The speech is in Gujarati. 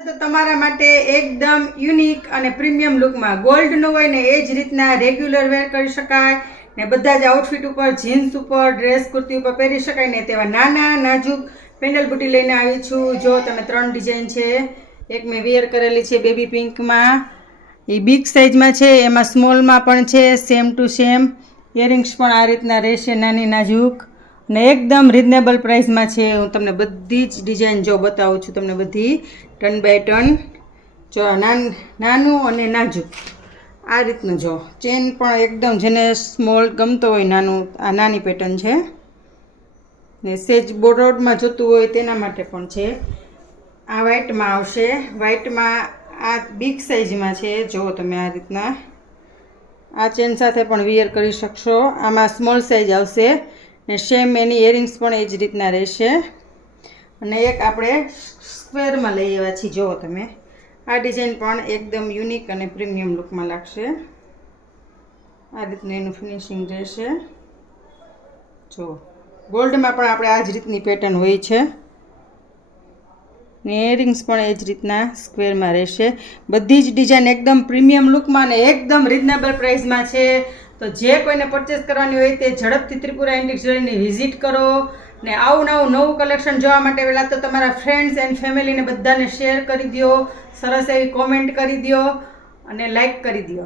તો તમારા માટે એકદમ યુનિક અને પ્રીમિયમ લુકમાં ગોલ્ડનો હોય ને એ જ રીતના રેગ્યુલર વેર કરી શકાય ને બધા જ આઉટફિટ ઉપર, જીન્સ ઉપર, ડ્રેસ કુર્તી ઉપર પહેરી શકાય ને તેવા નાના નાજુક પેન્ડલ બુટી લઈને આવી છું. જો તમે 3 ડિઝાઇન છે. એક મેં વેર કરેલી છે બેબી પિંકમાં, એ બિગ સાઇઝમાં છે, એમાં સ્મોલમાં પણ છે, સેમ ટુ સેમ. ઇયરિંગ્સ પણ આ રીતના રહેશે નાની નાજુક ને એકદમ રિઝનેબલ પ્રાઇસમાં છે. હું તમને બધી જ ડિઝાઇન જો બતાવું છું, તમને બધી ટર્ન બાય ટર્ન. જો નાનું અને નાજુક આ રીતનું. જો ચેન પણ એકદમ, જેને સ્મોલ ગમતો હોય નાનું, આ નાની પેટર્ન છે ને સેજ બોર્ડરમાં જોતું હોય તેના માટે પણ છે. આ વ્હાઇટમાં આવશે, વ્હાઇટમાં આ બિગ સાઇઝમાં છે. જુઓ તમે આ રીતના આ ચેન સાથે પણ વિયર કરી શકશો. આમાં સ્મોલ સાઇઝ આવશે ને સેમ એની ઇયરિંગ્સ પણ એ જ રીતના રહેશે. અને એક આપણે સ્ક્વેરમાં લઈ આવ્યા છીએ. જુઓ તમે આ ડિઝાઇન પણ એકદમ યુનિક અને પ્રીમિયમ લુકમાં લાગશે. આ રીતનું એનું ફિનિશિંગ રહેશે. જો ગોલ્ડમાં પણ આપણે આ જ રીતની પેટર્ન હોય છે ને ઇયરિંગ્સ પણ એ જ રીતના સ્ક્વેરમાં રહેશે. બધી જ ડિઝાઇન એકદમ પ્રીમિયમ લુકમાં અને એકદમ રિઝનેબલ પ્રાઇસમાં છે. તો જે કોઈને પરચેસ કરવાની હોય તે ઝડપથી ત્રિપુરા એન્ટિક જ્વેલરીની વિઝિટ કરો ને આવું નવું કલેક્શન જોવા માટે પહેલાં તો તમારા ફ્રેન્ડ્સ એન્ડ ફેમિલીને બધાને શેર કરી દો, સરસ એવી કોમેન્ટ કરી દો અને લાઈક કરી દો.